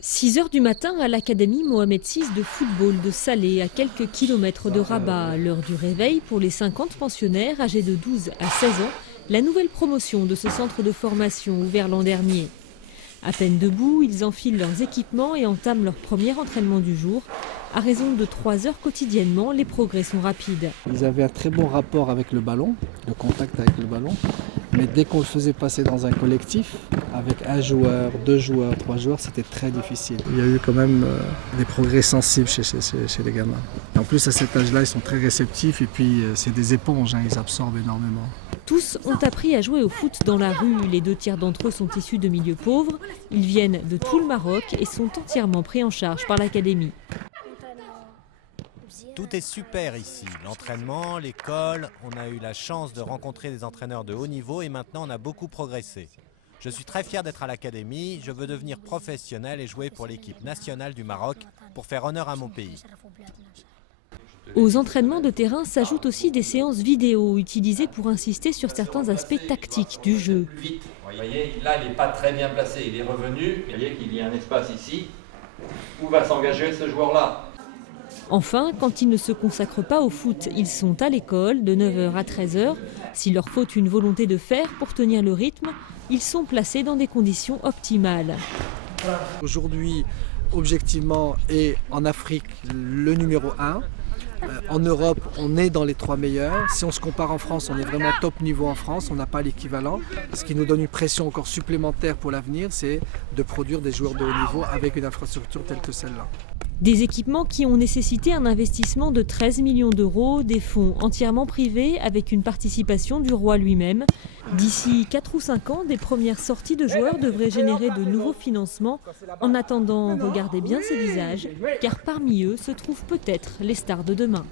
6 heures du matin à l'Académie Mohamed VI de football de Salé, à quelques kilomètres de Rabat. À l'heure du réveil pour les 50 pensionnaires âgés de 12 à 16 ans, la nouvelle promotion de ce centre de formation ouvert l'an dernier. À peine debout, ils enfilent leurs équipements et entament leur premier entraînement du jour. À raison de 3 heures quotidiennement, les progrès sont rapides. Ils avaient un très bon rapport avec le ballon, le contact avec le ballon. Mais dès qu'on le faisait passer dans un collectif, avec un joueur, 2 joueurs, 3 joueurs, c'était très difficile. Il y a eu quand même des progrès sensibles chez les gamins. Et en plus, à cet âge-là, ils sont très réceptifs et puis c'est des éponges, hein, ils absorbent énormément. Tous ont appris à jouer au foot dans la rue. Les 2 tiers d'entre eux sont issus de milieux pauvres. Ils viennent de tout le Maroc et sont entièrement pris en charge par l'académie. Tout est super ici, l'entraînement, l'école, on a eu la chance de rencontrer des entraîneurs de haut niveau et maintenant on a beaucoup progressé. Je suis très fier d'être à l'académie, je veux devenir professionnel et jouer pour l'équipe nationale du Maroc pour faire honneur à mon pays. Aux entraînements de terrain s'ajoutent aussi des séances vidéo utilisées pour insister sur certains aspects tactiques du jeu. Vous voyez, là il n'est pas très bien placé, il est revenu, vous voyez qu'il y a un espace ici, où va s'engager ce joueur-là. Enfin, quand ils ne se consacrent pas au foot, ils sont à l'école de 9h à 13h. S'il leur faut une volonté de faire pour tenir le rythme, ils sont placés dans des conditions optimales. Aujourd'hui, objectivement, est en Afrique le numéro 1. En Europe, on est dans les 3 meilleurs. Si on se compare en France, on est vraiment top niveau en France, on n'a pas l'équivalent. Ce qui nous donne une pression encore supplémentaire pour l'avenir, c'est de produire des joueurs de haut niveau avec une infrastructure telle que celle-là. Des équipements qui ont nécessité un investissement de 13 millions d'euros, des fonds entièrement privés avec une participation du roi lui-même. D'ici 4 ou 5 ans, des premières sorties de joueurs devraient générer de nouveaux financements. En attendant, regardez bien ces visages, car parmi eux se trouvent peut-être les stars de demain.